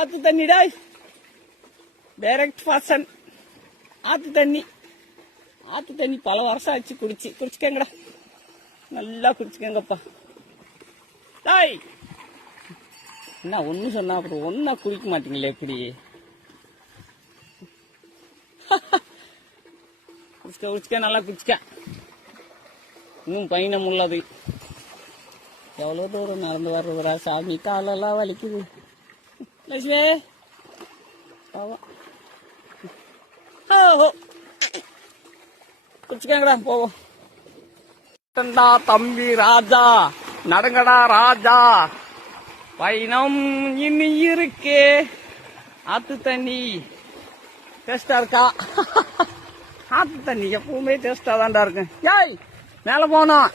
ஆத்து தண்ணிடா, டைரக்ட் பாசன். ஆத்து தண்ணி பல வருஷம் ஆச்சு குடிச்சுக்கங்கடா, நல்லா குடிச்சுக்கங்கப்பா. டாய் என்ன ஒன்னு சொன்னா அப்புறம் ஒன்னா குடிக்க மாட்டீங்களே எப்படி? குடிச்சுக்க நல்லா குடிச்சுக்க. இன்னும் பயணம் உள்ளது. எவ்வளவு தூரம் நடந்து வர்றதுரா சாமி, காலெல்லாம் வலிக்குது. லட்சுமி குடிச்சுக்கங்கடா, போவோம். தம்பி ராஜா, நடங்கடா ராஜா, பயணம் இன்னும் இருக்கே. ஆத்து தண்ணி டேஸ்டா இருக்கா? ஆத்து தண்ணி எப்பவுமே டேஸ்டா தான்டா இருக்கு. ஏய் மேல போனோம்.